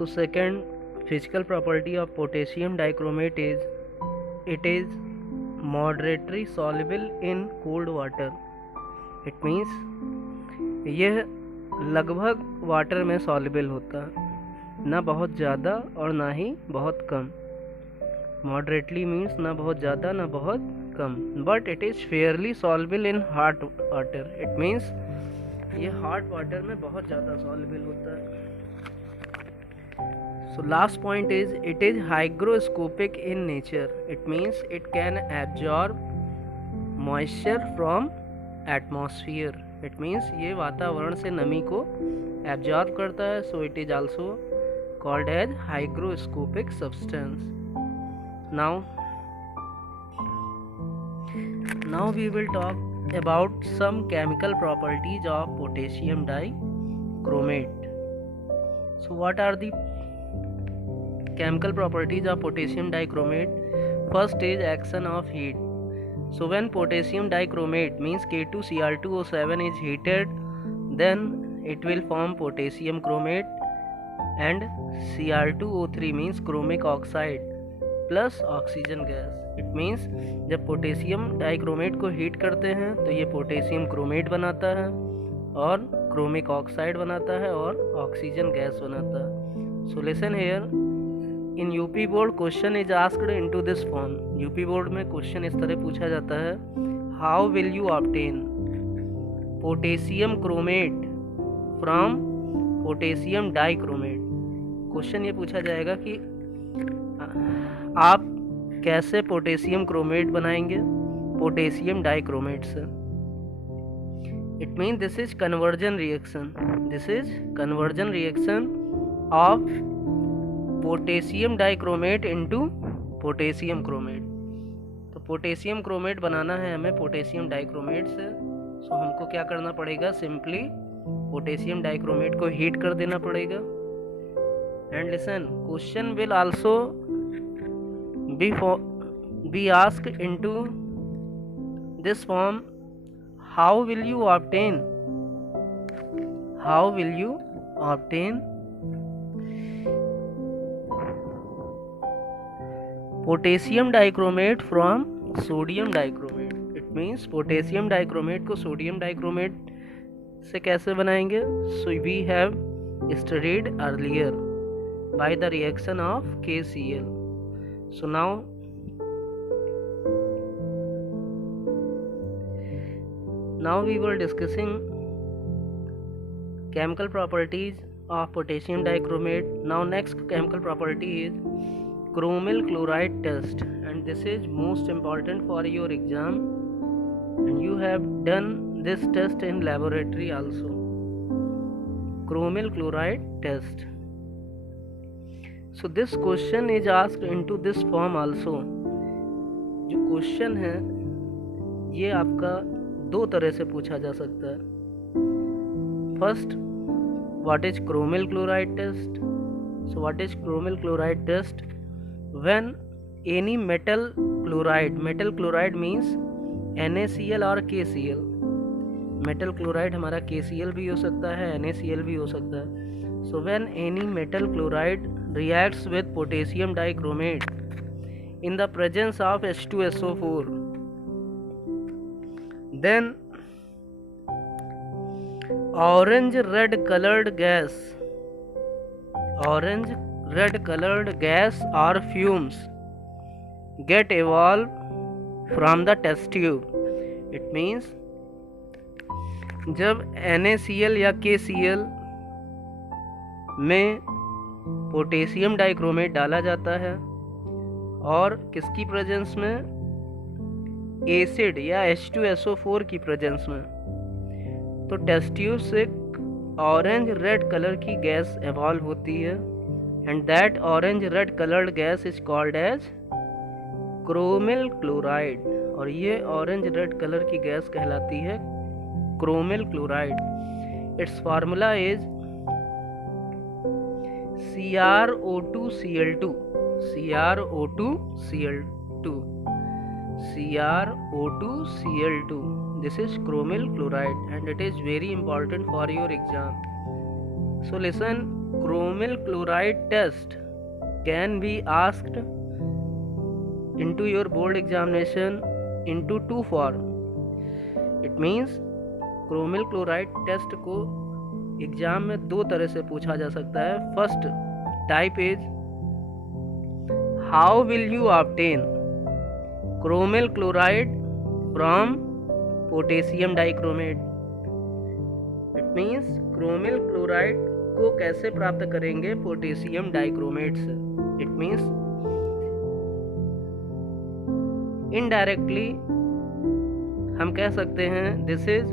So second physical property of potassium dichromate is it is moderately soluble in cold water. It means यह लगभग water में soluble होता है, ना बहुत ज़्यादा और ना ही बहुत कम. मॉडरेटली मीन्स ना बहुत ज़्यादा ना बहुत कम. But it is fairly soluble in hot water. It means ये हॉट वाटर में बहुत ज़्यादा सॉल्युबल होता है. So last point is it is hygroscopic in nature. It means it can absorb moisture from atmosphere. It means ये वातावरण से नमी को absorb करता है. So it is also called as hygroscopic substance. Now we will talk about some chemical properties of potassium dichromate. So what are the chemical properties of potassium dichromate? First is action of heat. So when potassium dichromate means K2Cr2O7 is heated, then it will form potassium chromate, and Cr2O3 means chromic oxide plus oxygen gas. It means जब potassium dichromate को heat करते हैं तो ये potassium chromate बनाता है और chromic oxide बनाता है और ऑक्सीजन गैस बनाता है. So listen here, in UP board question is asked into this form. UP board में क्वेश्चन इस तरह पूछा जाता है, how will you obtain potassium chromate from potassium dichromate. Question ये पूछा जाएगा कि आप कैसे पोटेशियम क्रोमेट बनाएंगे पोटेशियम डाइक्रोमेट से. It mean this is conversion reaction. This is conversion reaction of potassium dichromate into potassium chromate. तो पोटेशियम क्रोमेट बनाना है हमें पोटेशियम डाइक्रोमेट से. सो हमको क्या करना पड़ेगा, सिंपली पोटेशियम डाइक्रोमेट को हीट कर देना पड़ेगा. And listen, question will also be asked into this form, how will you obtain potassium dichromate from sodium dichromate. It means potassium dichromate को sodium dichromate से कैसे बनाएंगे. So we have studied earlier by the reaction of KCl. So now we were discussing chemical properties of potassium dichromate. Now next chemical property is chromyl chloride test, and this is most important for your exam, and you have done this test in laboratory also. Chromyl chloride test. So this question is asked into this form also. जो question है ये आपका दो तरह से पूछा जा सकता है. First, what is chromyl chloride test. So what is chromyl chloride test? When any metal chloride means NaCl और KCl. मेटल क्लोराइड हमारा KCl भी हो सकता है, NaCl भी हो सकता है. So when any metal chloride reacts with potassium dichromate in the presence of H2SO4, then orange red colored gas or fumes get evolved from the test tube. It means जब NaCl या KCl में potassium dichromate डाला जाता है और किसकी presence में, acid या H2SO4 की प्रेजेंस में, तो टेस्ट ट्यूब से ऑरेंज रेड कलर की गैस एवॉल्व होती है. And that orange red coloured gas is called as chromyl chloride. और ये ऑरेंज रेड कलर की गैस कहलाती है chromyl chloride. It's formula is CrO2Cl2. This is chromyl chloride and it is very important for your exam. So listen, chromyl chloride test can be asked into your board examination into two form. It means chromyl chloride test को exam में दो तरह से पूछा जा सकता है. First type is how will you obtain chromyl chloride from potassium dichromate. It means chromyl chloride को कैसे प्राप्त करेंगे पोटेशियम डाइक्रोमेट से. इट मीन्स इनडायरेक्टली हम कह सकते हैं this is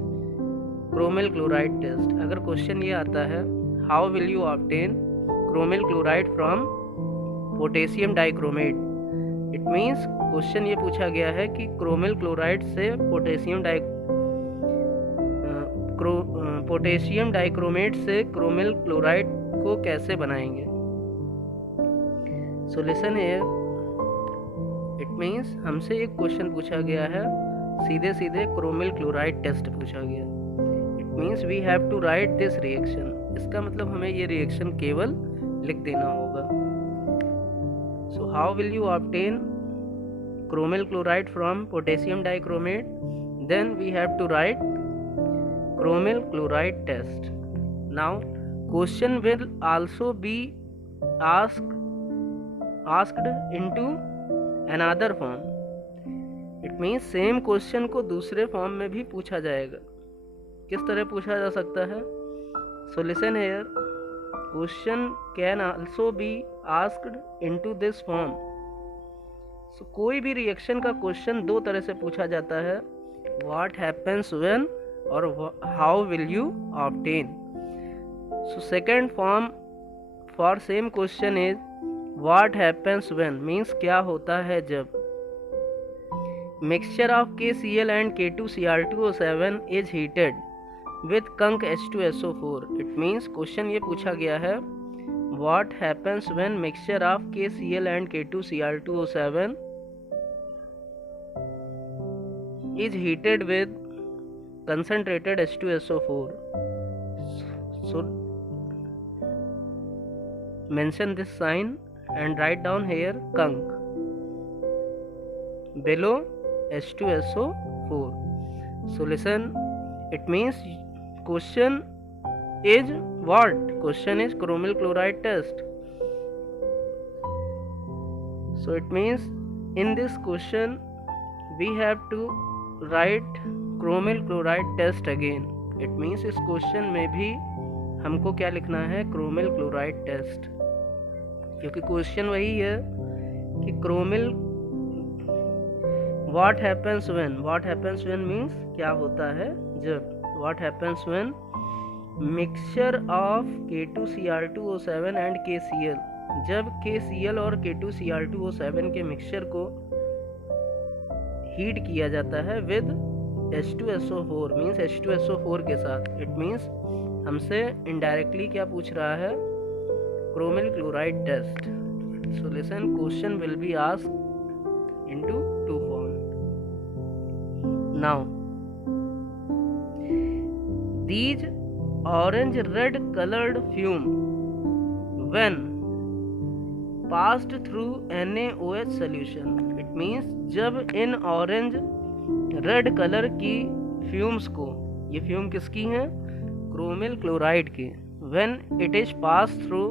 chromyl chloride test. अगर क्वेश्चन ये आता है how will you obtain chromyl chloride from potassium dichromate, it means question ये पूछा गया है कि क्रोमिल क्लोराइड से पोटेशियम डाइक्रोमेट से क्रोमिल क्लोराइड को कैसे बनाएंगे. सो लिसन हियर, इट मीन्स हमसे एक क्वेश्चन पूछा गया है, सीधे सीधे क्रोमिल क्लोराइड टेस्ट पूछा गया. It means we have to write this reaction. इसका मतलब हमें ये रिएक्शन केवल लिख देना होगा. So how will you obtain chromyl chloride from potassium dichromate, then we have to write chromyl chloride test. Now question will also be asked into another form. It means same question को दूसरे form में भी पूछा जाएगा. किस तरह पूछा जा सकता है? So listen here, question can also be asked into this form. So कोई भी रिएक्शन का क्वेश्चन दो तरह से पूछा जाता है, व्हाट हैपेंस व्हेन और how will you obtain. So second form for same question is what happens when, means क्या होता है जब. Mixture of KCl and K2Cr2O7 is heated with Kunk H2SO4. It means question ये पूछा गया है what happens when mixture of KCl and K2Cr2O7 is heated with concentrated H2SO4. So mention this sign and write down here Kunk below H2SO4. So listen, it means question is what? Question is chromyl chloride test. So it means in this question we have to write chromyl chloride test again. It means इस question में भी हमको क्या लिखना है, chromyl chloride test, क्योंकि question वही है कि chromyl what happens when means क्या होता है जब. what happens when mixture of K2Cr2O7 and KCl, जब KCl और K2Cr2O7 के मिक्सचर को हीट किया जाता है with H2SO4 means H2SO4 के साथ. it means हमसे इनडायरेक्टली क्या पूछ रहा है, chromyl chloride test. so listen, question will be asked into two form. Now these orange red colored fume when passed through NaOH solution. It means जब in orange red colour की fumes को, ये fume किसकी हैं, chromyl chloride की, when it is passed through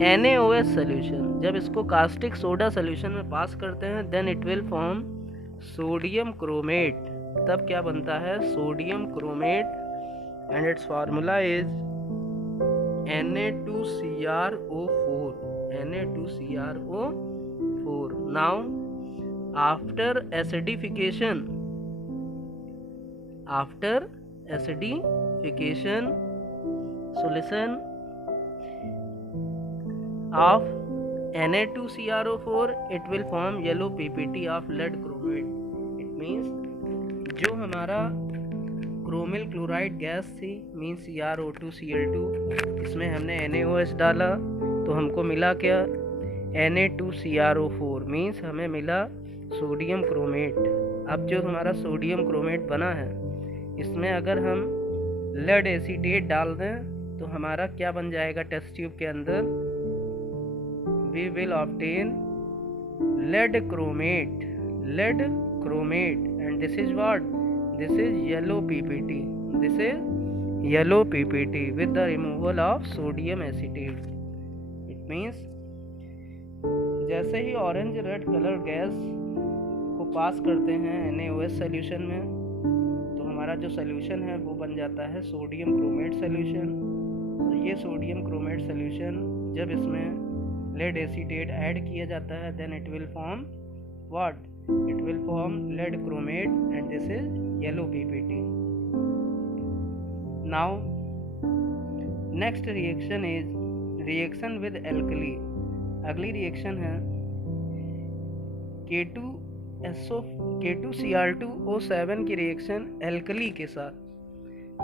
NaOH solution, जब इसको caustic soda solution में पास करते हैं, then it will form sodium chromate. तब क्या बनता है, sodium chromate, and it's formula is Na2CrO4. Na2CrO4. Now after acidification so listen, of Na2CrO4 it will form yellow PPT of lead chromate. It means जो हमारा chromyl chloride gas थी means CrO2Cl2, इसमें हमने NaOH डाला तो हमको मिला क्या, Na2CrO4 मीन्स हमें मिला सोडियम क्रोमेट. अब जो हमारा सोडियम क्रोमेट बना है इसमें अगर हम लेड एसीटेट डाल दें तो हमारा क्या बन जाएगा टेस्ट ट्यूब के अंदर, we will obtain lead chromate and this is what, this is yellow PPT, this is yellow PPT with the removal of sodium acetate. It means जैसे ही ऑरेंज रेड कलर गैस को पास करते हैं NaOH solution में, तो हमारा जो solution है वो बन जाता है सोडियम क्रोमेट सोल्यूशन। और ये सोडियम क्रोमेट सोल्यूशन जब इसमें लेड एसीटेट ऐड किया जाता है, then it will form what, it will form lead chromate and this is yellow PPT। Now next reaction is reaction with alkali. अगली reaction है K2Cr2O7 की रिएक्शन एल्कली के साथ।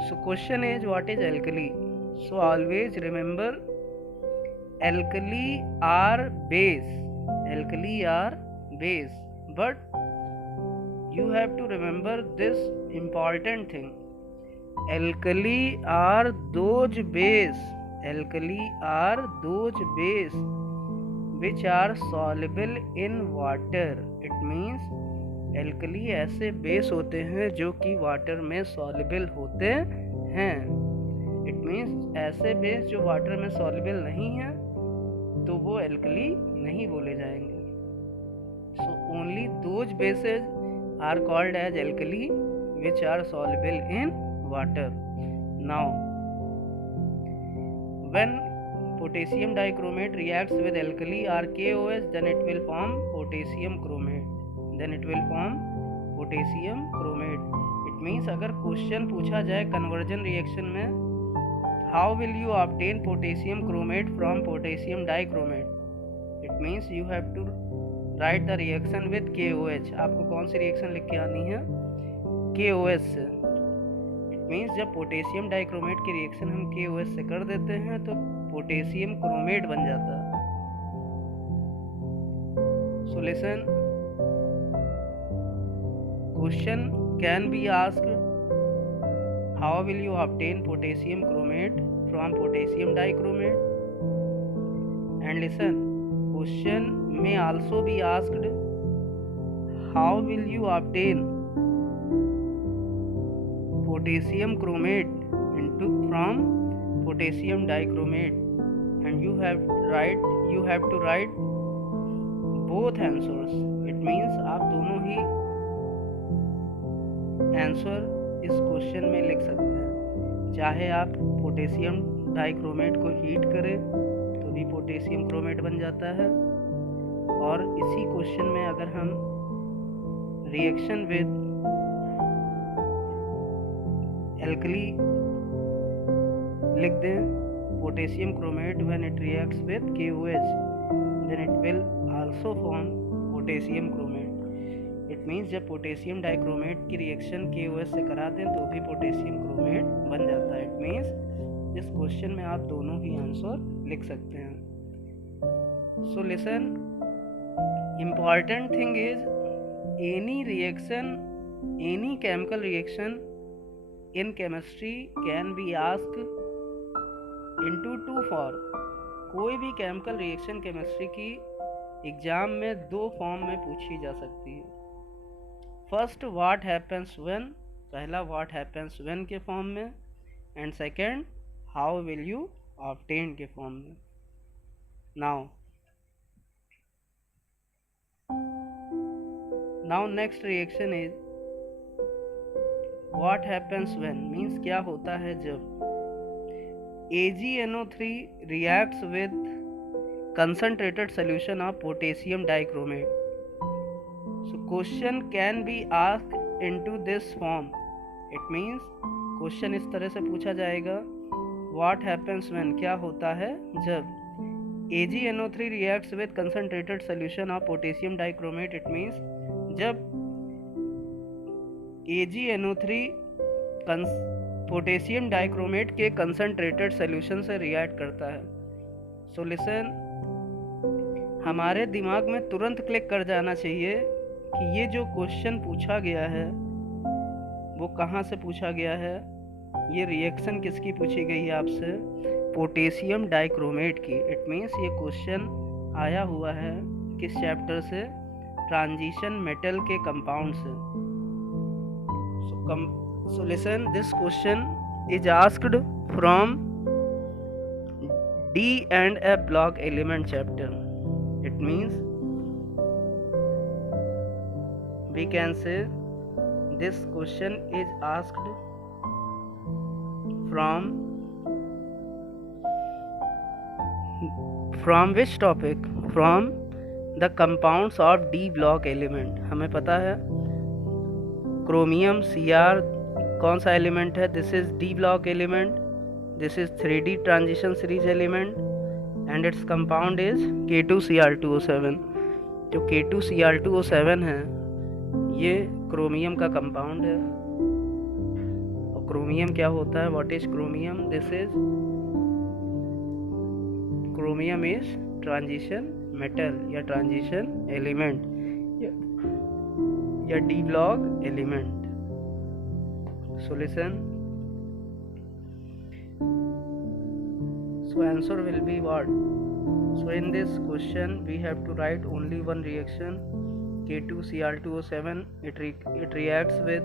So question is what is alkali. So always remember alkali are base, but you have to remember this important thing, alkali are those base which are soluble in water। it means alkali ऐसे base होते हैं जो कि water में soluble होते हैं। it means ऐसे base जो वाटर में soluble नहीं है तो वो एल्कली नहीं बोले जाएंगे। So only those bases are called as alkali which are soluble in water. Now when potassium dichromate reacts with alkali or KOH, then it will form potassium chromate। It means अगर question पूछा जाए conversion reaction में, how will you obtain potassium chromate from potassium dichromate, it means you have to write the reaction with KOH। आपको कौन सी reaction लिख के आनी है, KOH से। it means जब पोटेशियम डाइक्रोमेट की रिएक्शन हम KOH से कर देते हैं तो पोटेशियम क्रोमेट बन जाता है। so listen, question can be asked, how will you obtain potassium chromate from potassium dichromate? And listen, question may also be asked, how will you obtain potassium chromate from potassium dichromate? And you have to write both answers। it means आप दोनों ही answer इस question में लिख सकते हैं। चाहे आप potassium dichromate को हीट करें तो भी पोटेशियम क्रोमेट बन जाता है, और इसी क्वेश्चन में अगर हम रिएक्शन विद एल्कली लिख दें, potassium chromate when it reacts with KOH, then it will also form potassium chromate. It means जब पोटेशियम डाइक्रोमेट की रिएक्शन KOH से करा दें तो भी पोटेशियम क्रोमेट बन जाता है। इट मीन्स इस क्वेश्चन में आप दोनों ही आंसर लिख सकते हैं। So listen, important thing is any chemical reaction in chemistry can be asked into 2 form. कोई भी केमिकल रिएक्शन केमिस्ट्री की एग्जाम में 2 फॉर्म में पूछी जा सकती है। फर्स्ट व्हाट हैपन्स व्हेन, पहला व्हाट हैपन्स व्हेन के फॉर्म में, and second how will you obtain के फॉर्म में। Now next reaction is what happens when, means क्या होता है जब AgNO3 reacts with concentrated solution of potassium dichromate। So question can be asked into this form। It means question इस तरह से पूछा जाएगा, what happens when, क्या होता है जब AgNO3 reacts with concentrated solution of potassium dichromate। It means जब AgNO3 पोटेशियम डाइक्रोमेट के कंसंट्रेटेड सॉल्यूशन से रिएक्ट करता है। सो लिसन, हमारे दिमाग में तुरंत क्लिक कर जाना चाहिए कि ये जो क्वेश्चन पूछा गया है वो कहाँ से पूछा गया है, ये रिएक्शन किसकी पूछी गई है आपसे? पोटेशियम डाइक्रोमेट की। इट मीन्स ये क्वेश्चन आया हुआ है किस चैप्टर से? ट्रांजिशन मेटल के कंपाउंड से। So listen, this question is asked from D and F block element chapter. It means we can say this question is asked from which topic? From the compounds of D block element. हमें पता है chromium Cr कौन सा element है? This is D block element. This is 3D transition series element and its compound is K2Cr2O7. जो K2Cr2O7 है ये chromium का कंपाउंड है। और क्रोमियम क्या होता है? What is chromium? This is chromium is transition metal या ट्रांजिशन एलिमेंट या D block element. So listen, so answer will be what? So in this question we have to write only one reaction, K2Cr2O7. It reacts with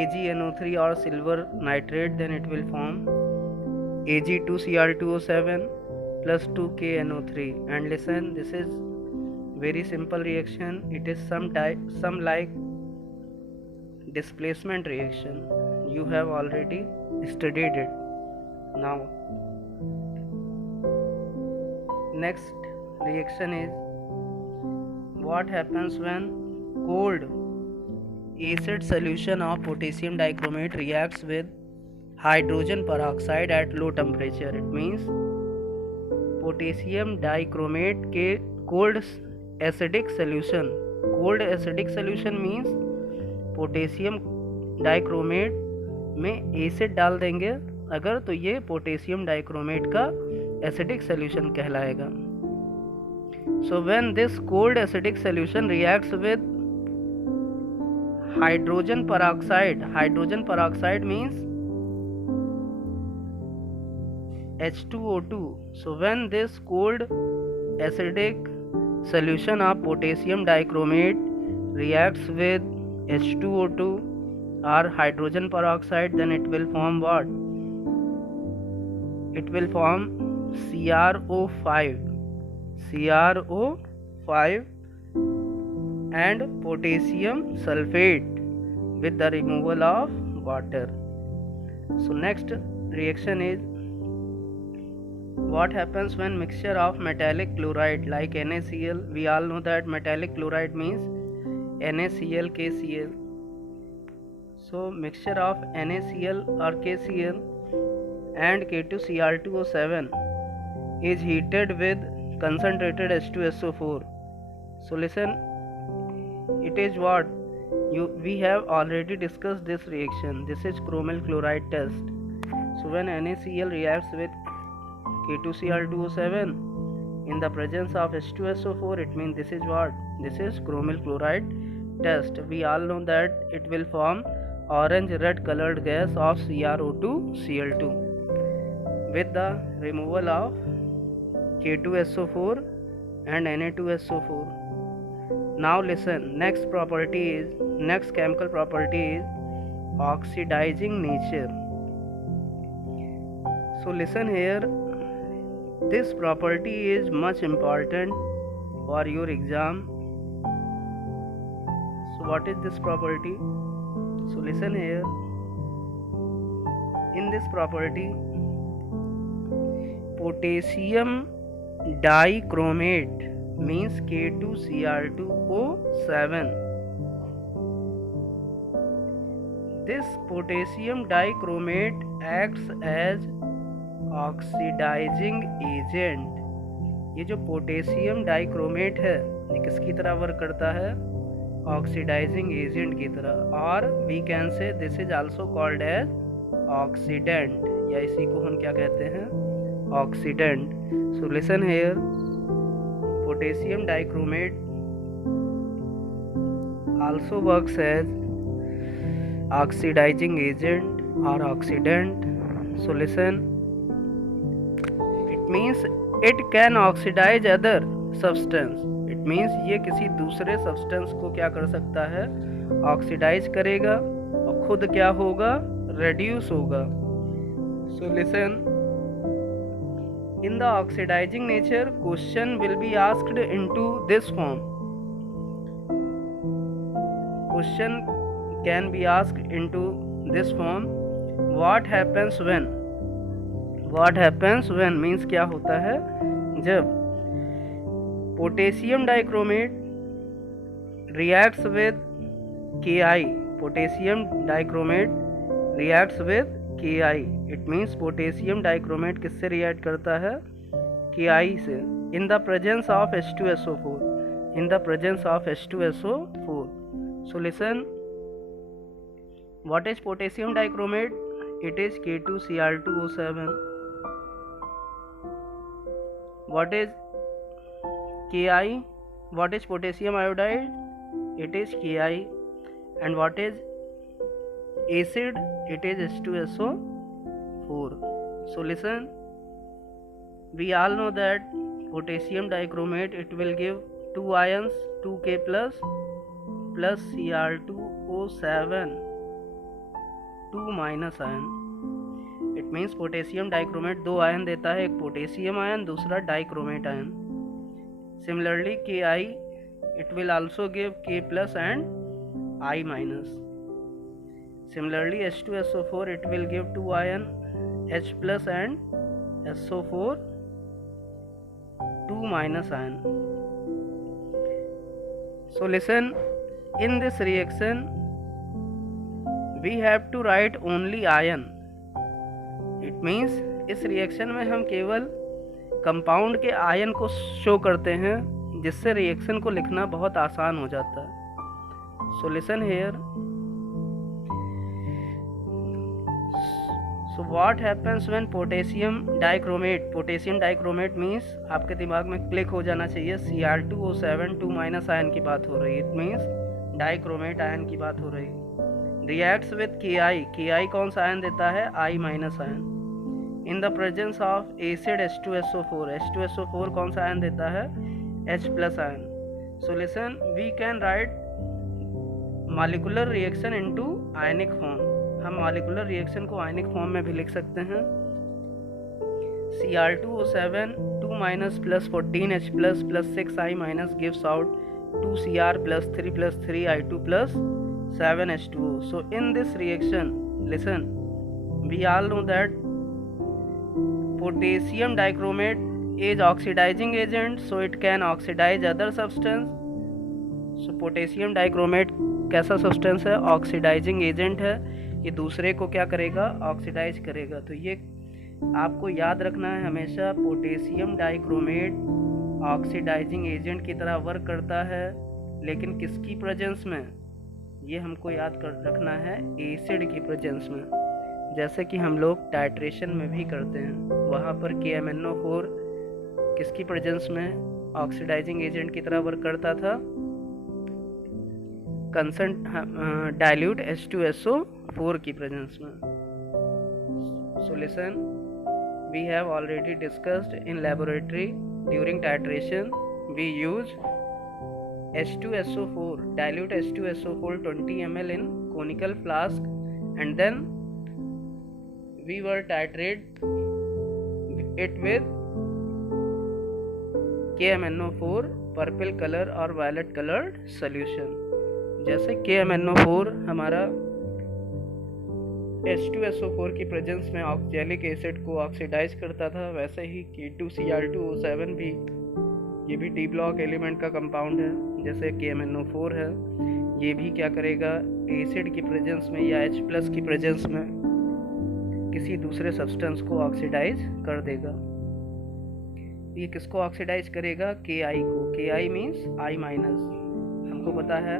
AgNO3 or silver nitrate, then it will form Ag2Cr2O7 plus 2KNO3. And listen, this is very simple reaction. It is some like displacement reaction. You have already studied it. Now next reaction is what happens when cold acid solution of potassium dichromate reacts with hydrogen peroxide at low temperature. It means potassium dichromate के cold acidic solution means potassium dichromate में acid डाल देंगे अगर, तो ये potassium dichromate का acidic solution कहलाएगा। So when this cold acidic solution reacts with hydrogen peroxide means H2O2. So when this cold acidic solution of potassium dichromate reacts with H2O2 or hydrogen peroxide, then it will form what? It will form CrO5 and potassium sulfate with the removal of water. So next reaction is what happens when mixture of metallic chloride like NaCl. We all know that metallic chloride means NaCl KCl. So mixture of NaCl or KCl and K2Cr2O7 is heated with concentrated H2SO4. So listen, it is what we have already discussed this reaction. This is chromyl chloride test. So when NaCl reacts with K2Cr2O7 in the presence of H2SO4, it means this is what? This is chromyl chloride test. We all know that it will form orange red colored gas of CrO2Cl2 with the removal of K2SO4 and Na2SO4. Now listen, next chemical property is oxidizing nature. So listen here, this property is much important for your exam. So what is this property? So listen here, in this property potassium dichromate means K2Cr2O7. This potassium dichromate acts as oxidizing agent. ये जो potassium dichromate है ये किसकी तरह work करता है? Oxidising agent की तरह। और we can say this is also called as oxidant, या इसी को हम क्या कहते हैं? Oxidant. So listen here, potassium dichromate also works as oxidizing agent or oxidant. So listen, it means it can oxidize other substance. It means ये किसी दूसरे substance को क्या कर सकता है, ऑक्सीडाइज करेगा और खुद क्या होगा, reduce होगा. So listen, in the oxidizing nature, question will be asked into this form. Question can be asked into this form. What happens when? What happens when means क्या होता है जब potassium dichromate reacts with Ki. Potassium dichromate reacts with Ki. It means potassium dichromate किससे react करता है, Ki से. In the presence of H2SO4. In the presence of H2SO4. So listen, what is potassium dichromate? It is K2Cr2O7. What is Ki? What is potassium iodide? It is Ki. And what is acid? It is H2SO4. So listen, we all know that potassium dichromate, it will give 2 ions, 2K plus Cr2O7, 2 minus ion. It means potassium dichromate 2 ion देता है, एक potassium ion, दूसरा dichromate ion. Similarly, Ki, it will also give K plus and I minus. Similarly, H2SO4, it will give 2 ion, H plus and SO4, 2 minus ion. So listen, in this reaction we have to write only ion. It means इस reaction में हम केवल compound के ion को show करते हैं, जिससे reaction को लिखना बहुत आसान हो जाता है. So listen here. So what happens when potassium dichromate means आपके दिमाग में क्लिक हो जाना चाहिए, Cr2O7 2 माइनस आयन की बात हो रही है. इट मीन्स डाइक्रोमेट आयन की बात हो रही है. रिएक्ट्स विद Ki कौन सा आयन देता है, I minus ion. In the presence of acid H2SO4 कौन सा आयन देता है, H plus ion. So listen, we can write molecular reaction into ionic form. हम मॉलिक्यूलर रिएक्शन को आयनिक फॉर्म में भी लिख सकते हैं. Cr2O7 2 minus plus 14H plus 6I minus gives out 2Cr plus 3I2 plus 7H2O. So in this reaction, listen, we all know that potassium dichromate is oxidizing agent, so it can oxidize other substance. So potassium dichromate कैसा substance है, oxidising agent है. ये दूसरे को क्या करेगा, oxidise करेगा. तो ये आपको याद रखना है हमेशा, पोटेशियम डाइक्रोमेट ऑक्सीडाइजिंग एजेंट की तरह वर्क करता है, लेकिन किसकी प्रेजेंस में, ये हमको याद कर रखना है, एसिड की प्रेजेंस में. जैसे कि हम लोग टाइट्रेशन में भी करते हैं, वहाँ पर KMnO4 किसकी प्रेजेंस में ऑक्सीडाइजिंग एजेंट की तरह वर्क करता था, डाइल्यूट H2SO4 की प्रेजेंस में. So listen, we have already discussed in laboratory during titration we use H2SO4, dilute H2SO4 20 ml in conical flask, and then we were titrate it with KMnO4 purple color और violet colored solution. जैसे KMnO4 हमारा H2SO4 की presence में oxalic acid को oxidise करता था, वैसे ही K2Cr2O7 भी, ये भी डी ब्लॉक एलिमेंट का कंपाउंड है, जैसे KMnO4 है. ये भी क्या करेगा, एसिड की प्रेजेंस में या H प्लस की प्रेजेंस में किसी दूसरे सब्सटेंस को ऑक्सीडाइज कर देगा. ये किसको ऑक्सीडाइज करेगा, Ki को. Ki means I minus. हमको पता है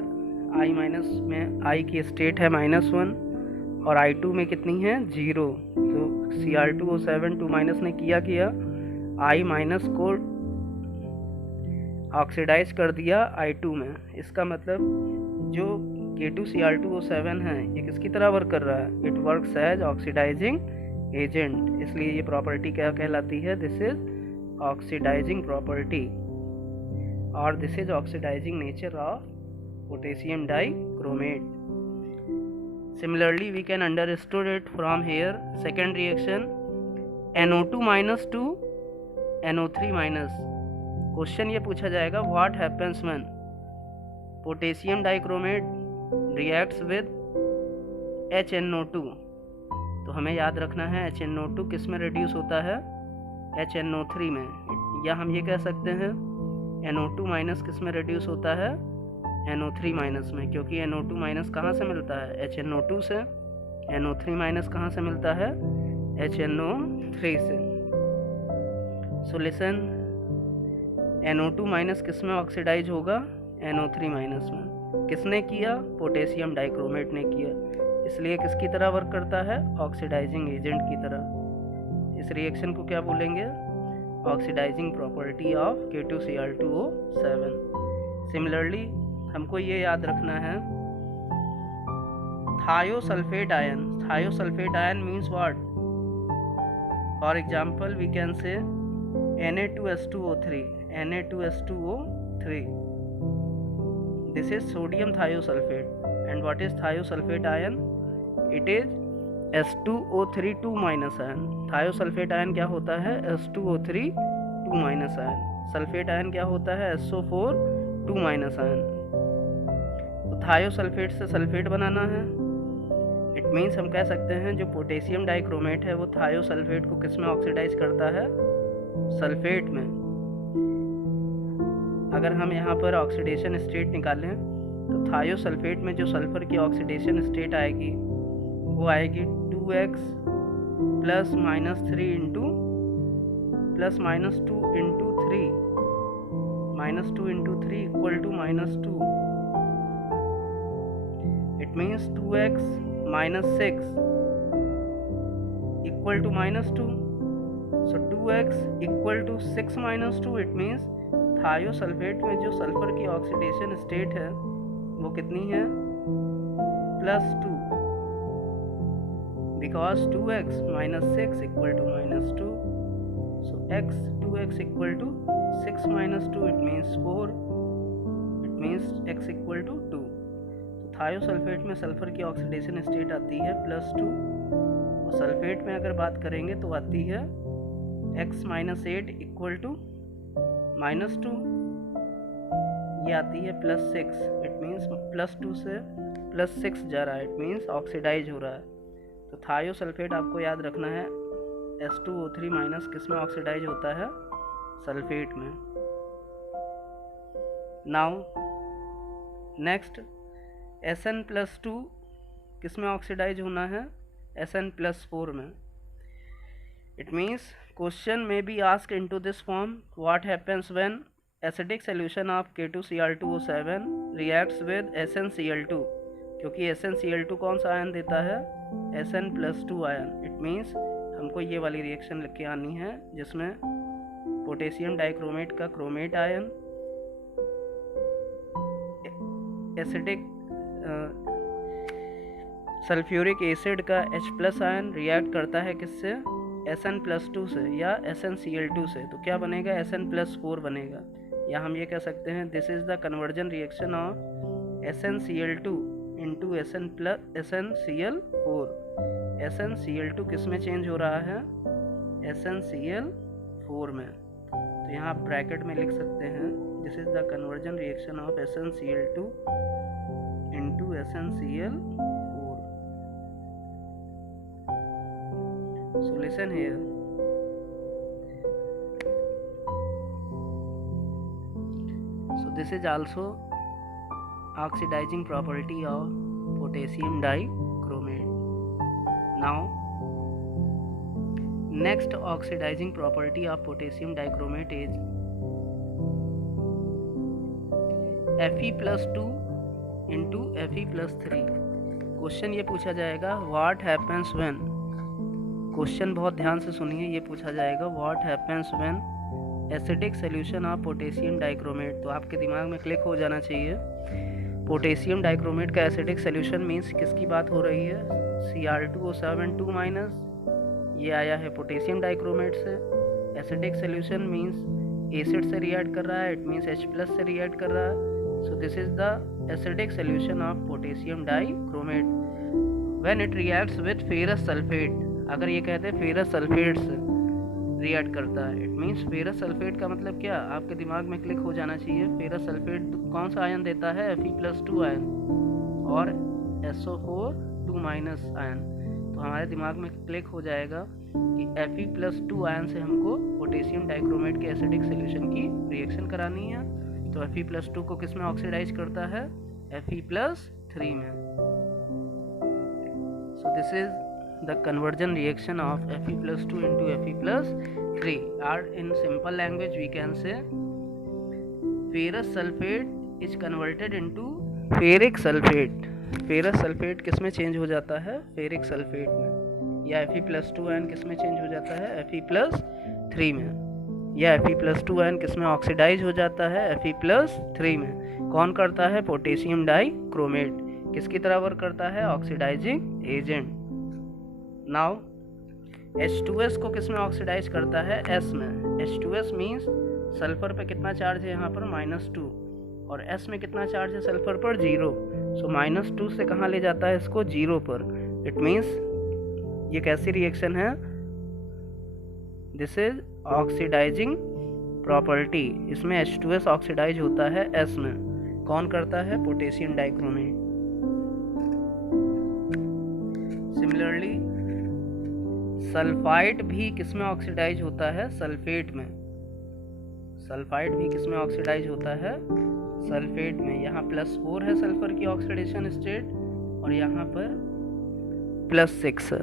I माइनस में I की स्टेट है -1 और I2 में कितनी है, 0. तो Cr2O7 2 माइनस ने किया I माइनस को ऑक्सीडाइज कर दिया I2 में. इसका मतलब जो K2Cr2O7 है, ये किसकी तरह वर्क कर रहा है? It works as oxidising agent, इसलिए ये प्रॉपर्टी क्या कहलाती है? दिस इज ऑक्सीडाइजिंग प्रॉपर्टी और this is oxidising nature of potassium dichromate. Similarly, we can understood it from here. Second reaction, NO2 minus to NO3 minus. Question ये पूछा जाएगा what happens when potassium dichromate reacts with HNO2. तो हमें याद रखना है HNO2 किस में रिड्यूस होता है? HNO3 में, या हम ये कह सकते हैं NO2 माइनस किस में रिड्यूस होता है? NO3 माइनस में, क्योंकि NO2 माइनस कहाँ से मिलता है? HNO2 से. NO3 माइनस कहाँ से मिलता है? HNO3 से. सो लिसन, NO2 माइनस किस में ऑक्सीडाइज होगा? NO3 माइनस में. किसने किया? पोटेशियम डाइक्रोमेट ने किया, इसलिए किसकी तरह वर्क करता है? ऑक्सीडाइजिंग एजेंट की तरह. इस रिएक्शन को क्या बोलेंगे? Oxidising property of K2Cr2O7. Similarly हमको ये याद रखना है thiosulphate ion. Thiosulphate ion means what? For example we can say Na2S2O3. Na2S2O3. This is sodium thiosulphate. And what is thiosulphate ion? It is S2O3 2 minus ion. Thiosulphate ion क्या होता है? S2O3 2 minus ion. Sulphate ion क्या होता है? SO4 2 minus ion. Thiosulphate से sulphate बनाना है. It means हम कह सकते हैं जो पोटेशियम डाइक्रोमेट है वो थायोसल्फेट को किस में ऑक्सीडाइज करता है? सल्फेट में. अगर हम यहाँ पर ऑक्सीडेशन स्टेट निकालें तो थायोसल्फेट में जो सल्फर की ऑक्सीडेशन स्टेट आएगी वो आएगी 2x plus minus 3 into plus minus 2 into 3 minus 2 into 3 equal to minus 2. It means 2x minus 6 equal to minus 2. So 2x equal to 6 minus 2. It means thiosulphate में जो sulphur की oxidation state है वो कितनी है? Plus 2. Because 2x minus 6 equal to minus 2. So 2x equal to 6 minus 2. It means 4. It means x equal to 2. Thiosulphate में sulphur की oxidation state आती है प्लस 2 और सल्फेट में अगर बात करेंगे तो आती है x minus 8 equal to minus 2. ये आती है प्लस 6. इट मीन्स प्लस 2 से प्लस 6 जा रहा है. इट मीन्स ऑक्सीडाइज हो रहा है. तो थायोसल्फेट आपको याद रखना है S2O3 माइनस किस में ऑक्सीडाइज होता है? सल्फेट में. नाउ नेक्स्ट Sn+2 किस में ऑक्सीडाइज होना है? Sn+4 में. इट मीन्स क्वेश्चन में be ask into this form what happens when acidic solution of K2Cr2O7 reacts with SnCl2, क्योंकि SnCl2 कौन सा आयन देता है? Sn+2 ion. इट मीन्स हमको ये वाली रिएक्शन लिख के आनी है जिसमें पोटेशियम डाइक्रोमेट का chromate ion acidic sulphuric acid का H+ आयन रिएक्ट करता है किससे? Sn+2 से या SnCl2 से. तो क्या बनेगा? Sn+4 बनेगा. या हम ये कह सकते हैं this is the conversion reaction of SnCl2 into SnCl4. SnCl2 किस में चेंज हो रहा है? SnCl4 में. तो यहाँ ब्रैकेट में लिख सकते हैं this is the conversion reaction of SnCl2 into SnCl4. So listen here. So this is also oxidizing property of potassium dichromate. Now next oxidizing property of potassium dichromate is Fe+2 into Fe+3. Question ये पूछा जाएगा what happens when. Question बहुत ध्यान से सुनिए. ये पूछा जाएगा what happens when acidic solution of potassium dichromate. तो आपके दिमाग में क्लिक हो जाना चाहिए पोटेशियम डाइक्रोमेट का एसिडिक सोल्यूशन मीन्स किसकी बात हो रही है, Cr2O7 2 माइनस, ये आया है पोटेशियम डाइक्रोमेट से। एसिडिक सोल्यूशन मीन्स एसिड से रिएक्ट कर रहा है, इट मीन्स H+ से रिएक्ट कर रहा है। So this is the acidic solution of potassium dichromate when it reacts with ferrous sulphate. अगर ये कहते हैं फेरस सल्फेट से रिएक्ट करता है, इट मीन्स फेरस सल्फेट का मतलब क्या, आपके दिमाग में क्लिक हो जाना चाहिए। फेरस सल्फेट कौन सा आयन देता है, Fe+2 आयन और SO4 2 माइनस आयन। तो हमारे दिमाग में क्लिक हो जाएगा कि Fe+2 आयन से हमको पोटेशियम डाइक्रोमेट के एसिडिक सोल्यूशन की रिएक्शन करानी है। तो Fe+2 को किस में ऑक्सीडाइज करता है, Fe+3 में। So this is the conversion reaction of Fe+2 into Fe+3, or in simple language we can say ferrous sulfate is converted into ferric sulfate। Ferrous sulphate किस में चेंज हो जाता है, फेरिक सल्फेट में। या Fe+2 आयन किस में change हो जाता है, Fe+3 में। या Fe+2 आयन किस में ऑक्सीडाइज हो जाता है, Fe+3 में। कौन करता है, पोटेशियम डाइक्रोमेट। किसकी तरह वर्क करता है, ऑक्सीडाइजिंग एजेंट। नाउ H2S को किस में ऑक्सीडाइज करता है, S में। H2S मीन्स सल्फर पे कितना चार्ज है यहाँ पर, -2, और S में कितना चार्ज है सल्फर पर, 0। सो -2 से कहाँ ले जाता है इसको, 0 पर। इट मीन्स ये कैसी रिएक्शन है, दिस इज ऑक्सीडाइजिंग प्रॉपर्टी। इसमें H2S ऑक्सीडाइज होता है S में। कौन करता है, पोटेशियम डाइक्रोमेट। सिमिलरली सल्फाइड भी किस में ऑक्सीडाइज होता है, सल्फेट में। सल्फाइड भी किस में ऑक्सीडाइज होता है, सल्फेट में। यहाँ +4 है सल्फर की ऑक्सीडेशन स्टेट और यहाँ पर +6 है।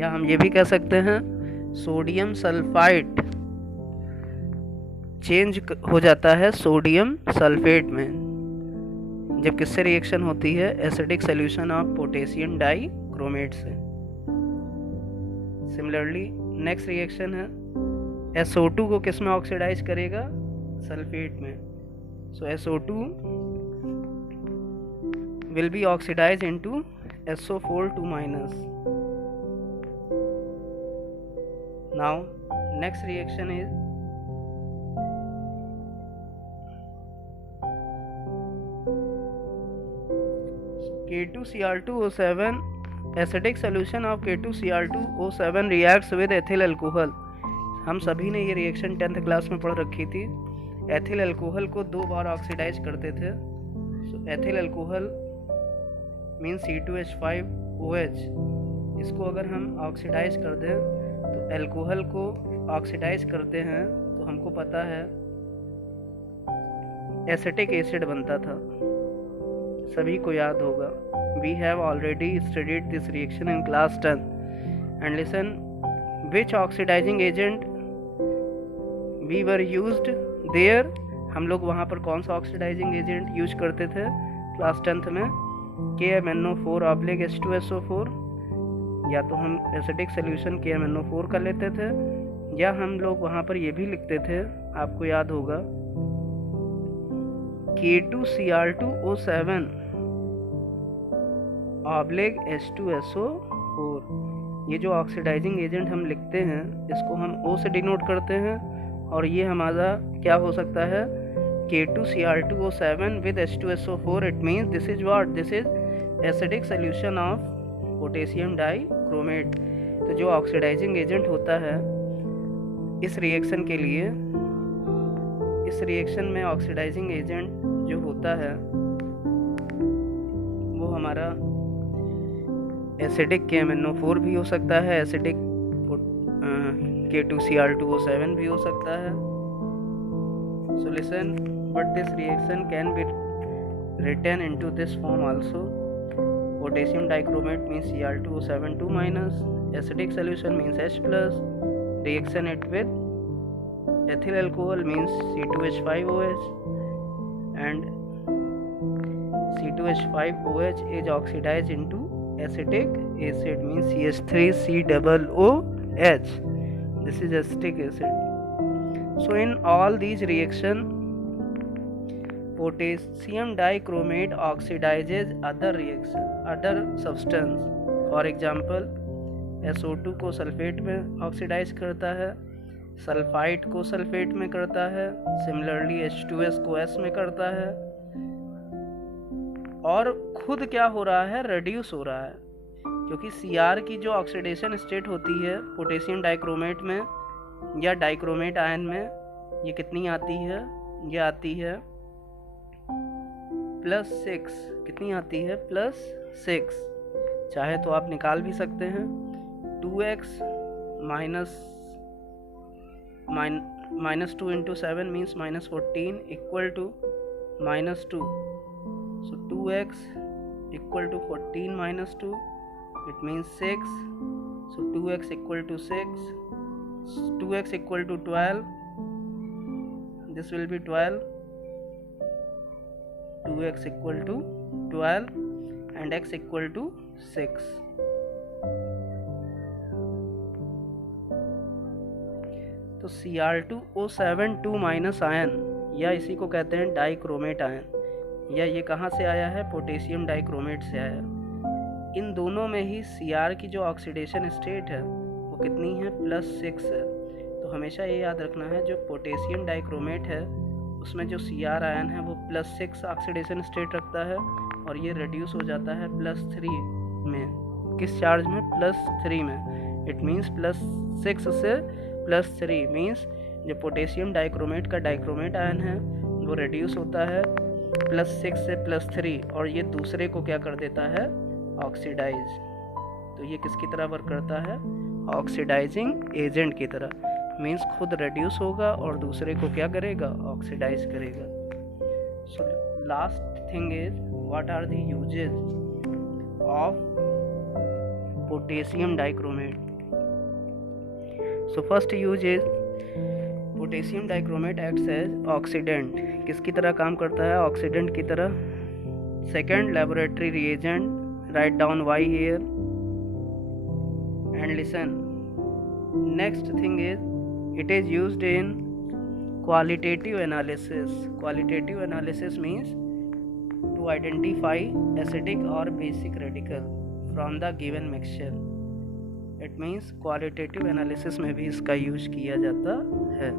या हम ये भी कह सकते हैं सोडियम सल्फाइड चेंज हो जाता है सोडियम सल्फेट में जब किससे रिएक्शन होती है, acidic solution of potassium dichromate से। सिमिलरली नेक्स्ट रिएक्शन है SO2 को किस में ऑक्सीडाइज करेगा, सल्फेट में। सो SO2 will be oxidized into SO4 2 minus। Now next reaction is K2Cr2O7 acidic solution of K2Cr2O7 reacts with ethyl alcohol। हम सभी ने ये रिएक्शन 10th क्लास में पढ़ रखी थी। एथिल अल्कोहल को 2 बार ऑक्सीडाइज करते थे। सो एथिल अल्कोहल मीन C2H5OH। इसको अगर हम ऑक्सीडाइज कर दें तो अल्कोहल को ऑक्सीडाइज करते हैं तो हमको पता है एसिटिक एसिड बनता था, सभी को याद होगा। We have already studied this reaction in class 10 and listen which oxidising agent we were used there. हम लोग वहाँ पर कौन सा ऑक्सीडाइजिंग एजेंट यूज करते थे क्लास 10th में, KMnO4/H2SO4। या तो हम एसिडिक सोल्यूशन KMnO4 का लेते थे, या हम लोग वहाँ पर ये भी लिखते थे, आपको याद होगा K2Cr2O7/H2SO4। ये जो ऑक्सीडाइजिंग एजेंट हम लिखते हैं इसको हम O से डिनोट करते हैं, और ये हमारा क्या हो सकता है, K2Cr2O7 with H2SO4। It means this is what, this is acidic solution of potassium dichromate. तो जो ऑक्सीडाइजिंग एजेंट होता है इस रिएक्शन के लिए, इस रिएक्शन में ऑक्सीडाइजिंग एजेंट जो होता है वो हमारा एसिडिक KMnO4 भी हो सकता है, एसिडिक K2Cr2O7 भी हो सकता है। So listen, but this reaction can be written into this form also. Potassium dichromate means Cr2O7 2 minus, acidic solution means H plus, reaction it with ethyl alcohol means C2H5OH, and C2H5OH is oxidized into acetic acid means CH3COOH. This is acetic acid. So in all these reaction, potassium dichromate oxidises other substance, for example SO2 को sulphate में oxidise करता है, sulphide को sulphate में करता है, similarly H2S को S में करता है, और खुद क्या हो रहा है, रिड्यूस हो रहा है, क्योंकि Cr की जो ऑक्सीडेशन स्टेट होती है पोटेशियम डाइक्रोमेट में या डाइक्रोमेट आयन में, ये कितनी आती है, ये आती है +6। कितनी आती है, +6। चाहे तो आप निकाल भी सकते हैं, 2x minus 2 into 7 means -14 equal to -2. So 2x equal to 14 minus 2, it means 6. So 2x equal to 6, 2x equal to 12, this will be 12, 2x equal to 12 and x equal to 6. तो Cr2O7 2- आयन, या इसी को कहते हैं dichromate ion, या ये कहाँ से आया है, पोटेशियम डाइक्रोमेट से आया। इन दोनों में ही Cr की जो ऑक्सीडेशन स्टेट है वो कितनी है, +6 है। तो हमेशा ये याद रखना है, जो पोटेशियम डाइक्रोमेट है उसमें जो Cr आयन है वो +6 ऑक्सीडेशन स्टेट रखता है, और ये रिड्यूस हो जाता है +3 में। किस चार्ज में, +3 में। इट मीन्स +6 से +3 मीन्स जो पोटेशियम डाइक्रोमेट का डाइक्रोमेट आयन है वो रिड्यूस होता है +6 से +3, और ये दूसरे को क्या कर देता है, ऑक्सीडाइज। तो ये किसकी तरह वर्क करता है, ऑक्सीडाइजिंग एजेंट की तरह। मीन्स खुद रिड्यूस होगा और दूसरे को क्या करेगा, ऑक्सीडाइज करेगा। So last thing is, what are the uses of potassium dichromate. So first use is potassium dichromate acts as oxidant. किसकी तरह काम करता है, ऑक्सीडेंट की तरह। Second, laboratory reagent. Write down why here and listen. Next thing is, it is used in qualitative analysis. Qualitative analysis means to identify acidic or basic radical from the given mixture. It means qualitative analysis में भी इसका use किया जाता है।